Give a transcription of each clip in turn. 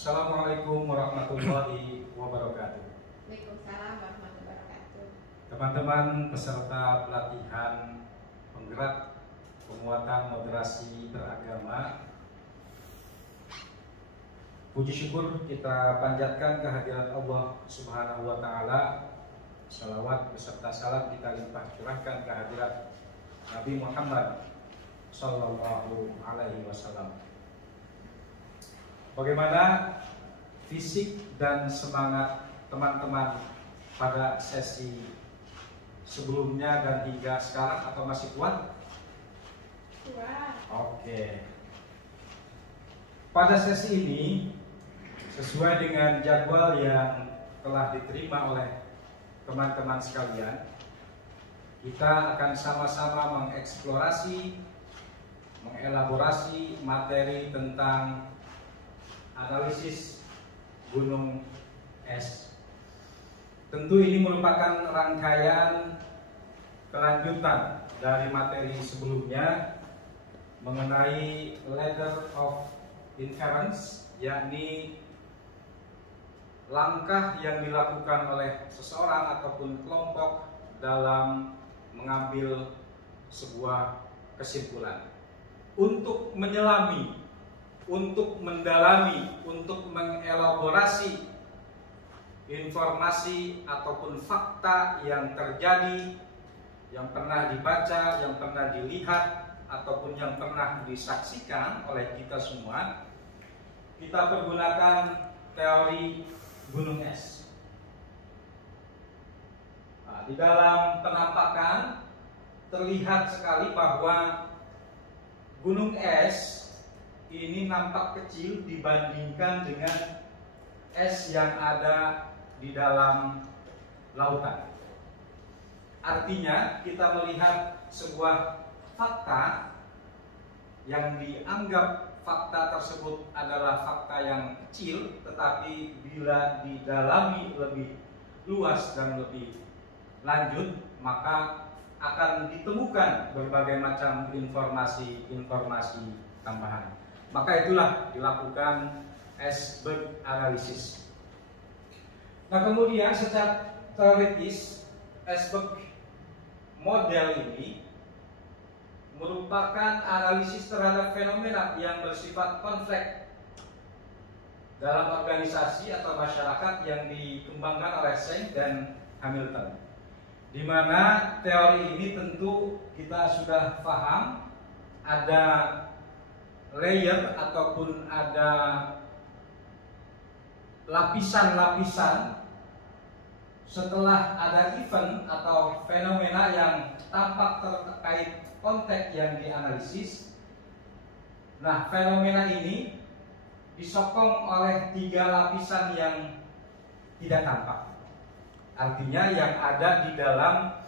Assalamualaikum warahmatullahi wabarakatuh. Waalaikumsalam warahmatullahi wabarakatuh. Teman-teman peserta pelatihan penggerak penguatan moderasi beragama, puji syukur kita panjatkan kehadirat Allah Subhanahu wa Ta'ala. Salawat beserta salam kita limpah curahkan kehadirat Nabi Muhammad Sallallahu Alaihi Wasallam. Bagaimana fisik dan semangat teman-teman pada sesi sebelumnya dan hingga sekarang, atau masih kuat? Kuat. Oke. Pada sesi ini, sesuai dengan jadwal yang telah diterima oleh teman-teman sekalian, kita akan sama-sama mengeksplorasi, mengelaborasi materi tentang analisis gunung es. Tentu ini merupakan rangkaian kelanjutan dari materi sebelumnya mengenai ladder of inference, yakni langkah yang dilakukan oleh seseorang ataupun kelompok dalam mengambil sebuah kesimpulan untuk menyelami, untuk mendalami, untuk mengelaborasi informasi ataupun fakta yang terjadi, yang pernah dibaca, yang pernah dilihat, ataupun yang pernah disaksikan oleh kita semua. Kita pergunakan teori gunung es. Nah, di dalam penampakan terlihat sekali bahwa gunung es ini nampak kecil dibandingkan dengan es yang ada di dalam lautan. Artinya kita melihat sebuah fakta yang dianggap fakta tersebut adalah fakta yang kecil, tetapi bila didalami lebih luas dan lebih lanjut, maka akan ditemukan berbagai macam informasi tambahan. Maka itulah dilakukan iceberg analysis. Nah, kemudian secara teoritis iceberg model ini merupakan analisis terhadap fenomena yang bersifat kompleks dalam organisasi atau masyarakat yang dikembangkan oleh Saint dan Hamilton. Di mana teori ini tentu kita sudah paham ada layer ataupun ada lapisan-lapisan setelah ada event atau fenomena yang tampak terkait konteks yang dianalisis. Nah, fenomena ini disokong oleh 3 lapisan yang tidak tampak. Artinya yang ada di dalam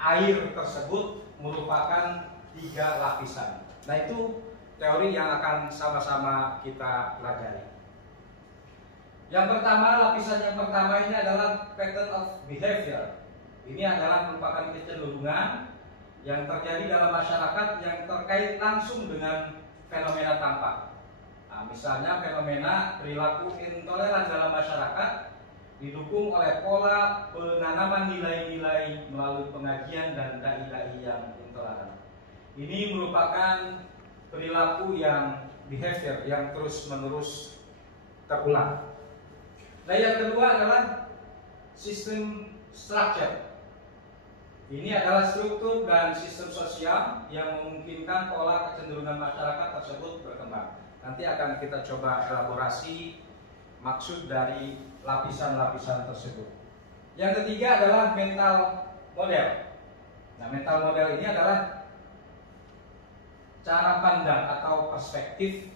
air tersebut merupakan 3 lapisan. Nah, itu teori yang akan sama-sama kita pelajari. Yang pertama, lapisan yang pertama ini adalah pattern of behavior. Ini adalah merupakan kecenderungan yang terjadi dalam masyarakat yang terkait langsung dengan fenomena tampak. Nah, misalnya fenomena perilaku intoleran dalam masyarakat didukung oleh pola penanaman nilai-nilai melalui pengajian dan dai-dai yang intoleran. Ini merupakan perilaku yang behavior yang terus-menerus terulang. Nah, yang kedua adalah sistem structure. Ini adalah struktur dan sistem sosial yang memungkinkan pola kecenderungan masyarakat tersebut berkembang. Nanti akan kita coba elaborasi maksud dari lapisan-lapisan tersebut. Yang ketiga adalah mental model. Nah, mental model ini adalah cara pandang atau perspektif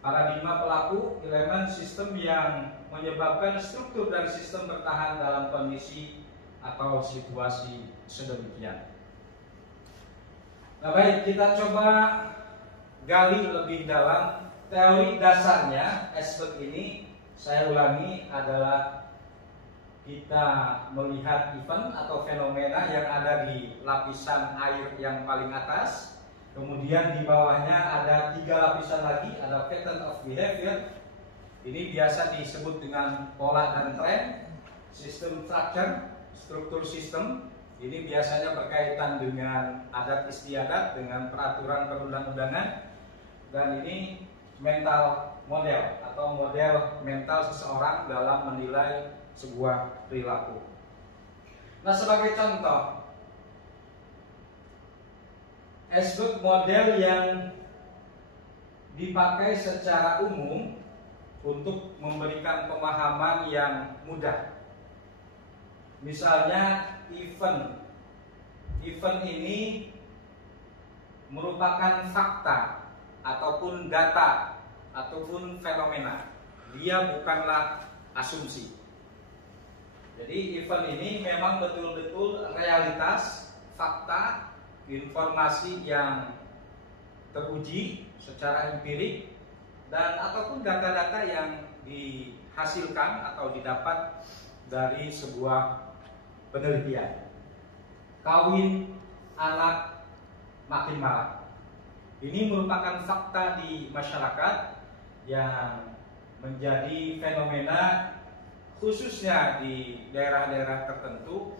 paradigma pelaku elemen sistem yang menyebabkan struktur dan sistem bertahan dalam kondisi atau situasi sedemikian. Nah, baik, kita coba gali lebih dalam teori dasarnya iceberg ini. Saya ulangi, adalah kita melihat event atau fenomena yang ada di lapisan air yang paling atas, Kemudian di bawahnya ada 3 lapisan lagi, ada pattern of behavior. Ini biasa disebut dengan pola dan tren. Sistem structure, struktur sistem. Ini biasanya berkaitan dengan adat istiadat, dengan peraturan perundang-undangan. Dan ini mental model atau model mental seseorang dalam menilai sebuah perilaku. Nah, sebagai contoh, Ashburn model yang dipakai secara umum untuk memberikan pemahaman yang mudah. Misalnya event ini merupakan fakta ataupun data ataupun fenomena. Dia bukanlah asumsi. Jadi event ini memang betul-betul realitas, fakta, informasi yang teruji secara empirik dan ataupun data-data yang dihasilkan atau didapat dari sebuah penelitian. Kawin anak makin marak. Ini merupakan fakta di masyarakat yang menjadi fenomena khususnya di daerah-daerah tertentu,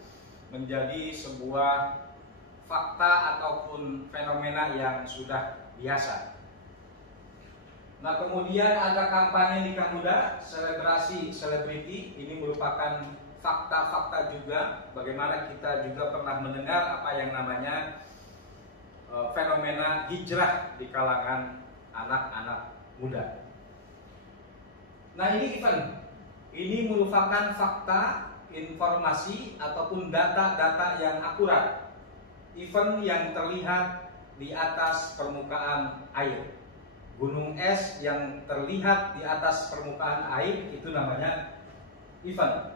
menjadi sebuah fakta ataupun fenomena yang sudah biasa. Nah, kemudian ada kampanye nikah muda, selebrasi selebriti. Ini merupakan fakta-fakta juga. Bagaimana kita juga pernah mendengar apa yang namanya fenomena hijrah di kalangan anak-anak muda. Nah, ini event. Ini merupakan fakta, informasi ataupun data-data yang akurat. Event yang terlihat di atas permukaan air. Gunung es yang terlihat di atas permukaan air itu namanya event.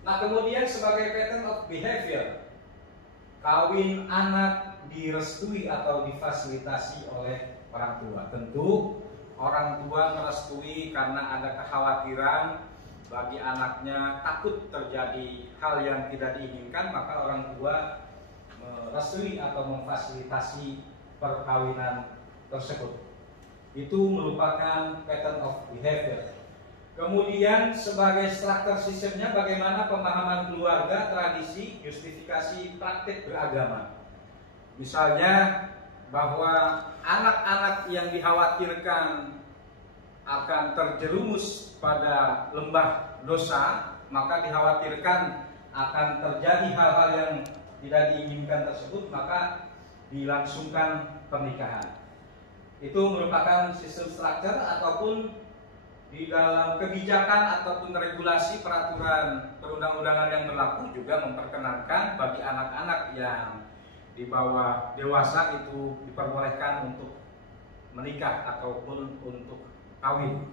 Nah, kemudian sebagai pattern of behavior, kawin anak direstui atau difasilitasi oleh orang tua. Tentu orang tua merestui karena ada kekhawatiran bagi anaknya, takut terjadi hal yang tidak diinginkan, maka orang tua merestui atau memfasilitasi perkawinan tersebut. Itu merupakan pattern of behavior. Kemudian sebagai struktur sistemnya, bagaimana pemahaman keluarga, tradisi, justifikasi praktik beragama. Misalnya bahwa anak-anak yang dikhawatirkan akan terjerumus pada lembah dosa, maka dikhawatirkan akan terjadi hal-hal yang tidak diinginkan tersebut, maka dilangsungkan pernikahan. Itu merupakan sistem struktur ataupun di dalam kebijakan ataupun regulasi peraturan perundang-undangan yang berlaku juga memperkenankan bagi anak-anak yang di bawah dewasa itu diperbolehkan untuk menikah ataupun untuk kawin.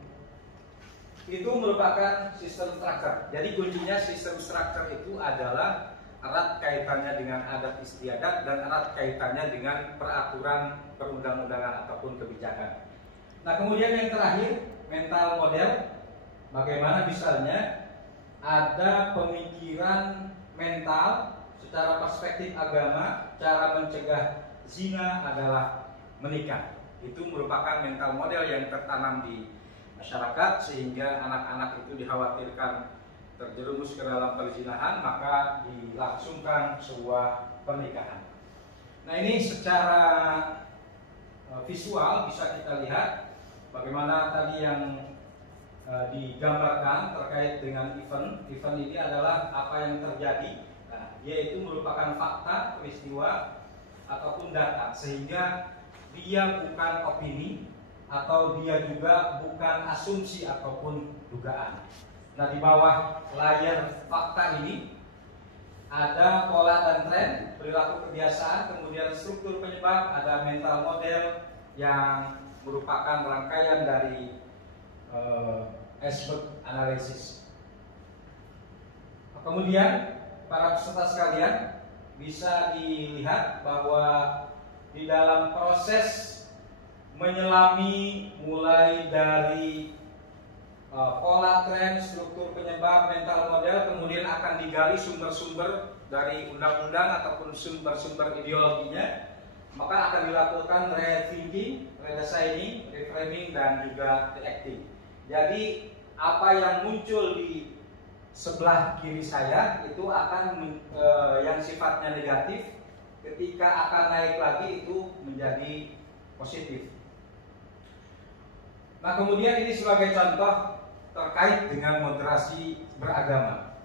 Itu merupakan sistem struktur. Jadi kuncinya sistem struktur itu adalah erat kaitannya dengan adat istiadat dan erat kaitannya dengan peraturan perundang-undangan ataupun kebijakan. Nah, kemudian yang terakhir, mental model. Bagaimana misalnya ada pemikiran mental secara perspektif agama, cara mencegah zina adalah menikah. Itu merupakan mental model yang tertanam di masyarakat sehingga anak-anak itu dikhawatirkan terjerumus ke dalam perzinahan, maka dilangsungkan sebuah pernikahan. Nah, ini secara visual bisa kita lihat bagaimana tadi yang digambarkan terkait dengan event. Event ini adalah apa yang terjadi. Nah, dia itu merupakan fakta, peristiwa ataupun data, sehingga dia bukan opini atau dia juga bukan asumsi ataupun dugaan. Nah, di bawah layar fakta ini ada pola dan tren, perilaku kebiasaan, kemudian struktur penyebab, ada mental model yang merupakan rangkaian dari Ashburn analysis. Kemudian para peserta sekalian bisa dilihat bahwa di dalam proses menyelami mulai dari pola, tren, struktur penyebab, mental model, kemudian akan digali sumber-sumber dari undang-undang ataupun sumber-sumber ideologinya, maka akan dilakukan rethinking, redesigning, reframing, dan juga reacting. Jadi apa yang muncul di sebelah kiri saya itu akan yang sifatnya negatif, ketika akan naik lagi itu menjadi positif. Nah, kemudian ini sebagai contoh terkait dengan moderasi beragama.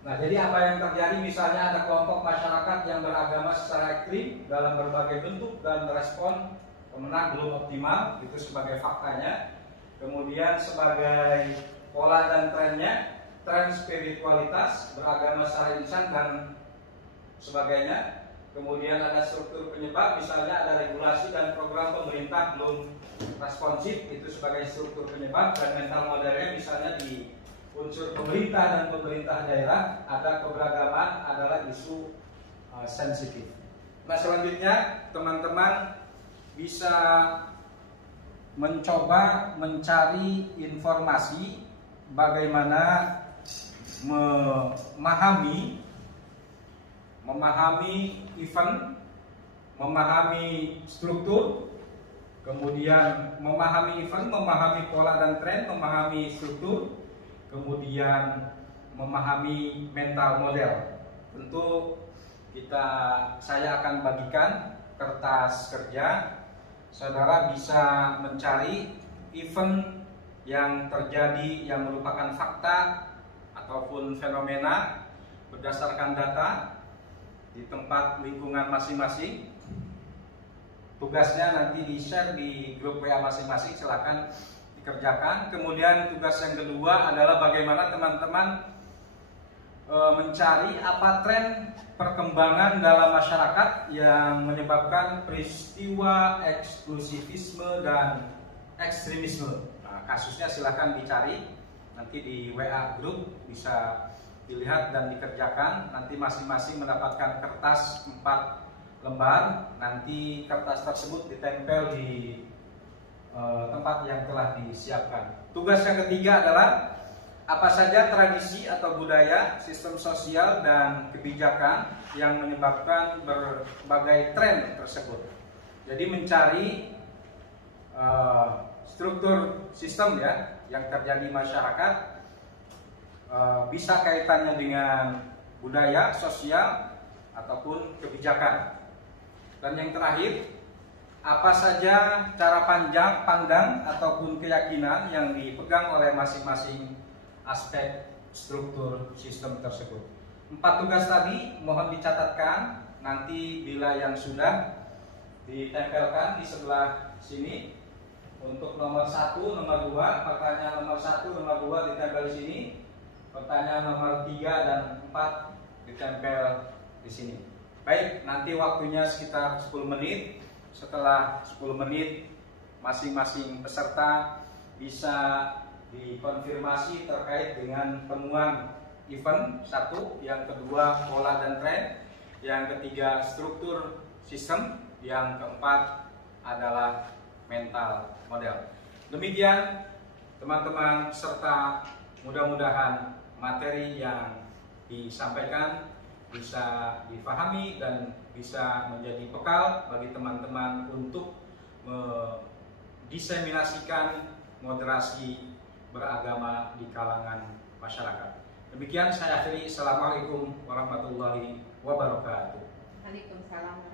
Nah, jadi apa yang terjadi, misalnya ada kelompok masyarakat yang beragama secara ekstrim dalam berbagai bentuk dan respon pemenang belum optimal, itu sebagai faktanya. Kemudian sebagai pola dan trennya, tren spiritualitas, beragama secara insan dan sebagainya. Kemudian ada struktur penyebab, misalnya ada regulasi dan program pemerintah belum responsif, itu sebagai struktur penyebab. Dan mental modelnya misalnya di unsur pemerintah dan pemerintah daerah, ada keberagaman adalah isu sensitif. Nah, selanjutnya teman-teman bisa mencoba mencari informasi bagaimana memahami event, memahami struktur, kemudian memahami event, memahami pola dan tren, memahami struktur, kemudian memahami mental model. Tentu saya akan bagikan kertas kerja. Saudara bisa mencari event yang terjadi yang merupakan fakta ataupun fenomena berdasarkan data di tempat lingkungan masing-masing. Tugasnya nanti di-share di grup WA masing-masing, silakan dikerjakan. Kemudian tugas yang kedua adalah bagaimana teman-teman mencari apa tren perkembangan dalam masyarakat yang menyebabkan peristiwa eksklusivisme dan ekstremisme. Nah, kasusnya silakan dicari nanti di WA grup, bisa dilihat dan dikerjakan. Nanti masing-masing mendapatkan kertas 4 lembar. Nanti kertas tersebut ditempel di tempat yang telah disiapkan. Tugas yang ketiga adalah apa saja tradisi atau budaya, sistem sosial dan kebijakan yang menyebabkan berbagai tren tersebut. Jadi mencari struktur sistem ya yang terjadi di masyarakat, bisa kaitannya dengan budaya, sosial ataupun kebijakan. Dan yang terakhir, apa saja cara pandang ataupun keyakinan yang dipegang oleh masing-masing aspek struktur sistem tersebut. 4 tugas tadi mohon dicatatkan, nanti bila yang sudah ditempelkan di sebelah sini. Untuk nomor 1, nomor 2, pertanyaan nomor 1, nomor 2 ditempel di sini. Pertanyaan nomor 3 dan 4 ditempel di sini. Baik, nanti waktunya sekitar 10 menit. Setelah 10 menit masing-masing peserta bisa dikonfirmasi terkait dengan temuan event 1, yang kedua pola dan tren, yang ketiga struktur sistem, yang keempat adalah mental model. Demikian teman-teman peserta, mudah-mudahan materi yang disampaikan bisa difahami dan bisa menjadi bekal bagi teman-teman untuk mendiseminasikan moderasi beragama di kalangan masyarakat. Demikian saya akhiri. Assalamualaikum warahmatullahi wabarakatuh. Waalaikumsalam.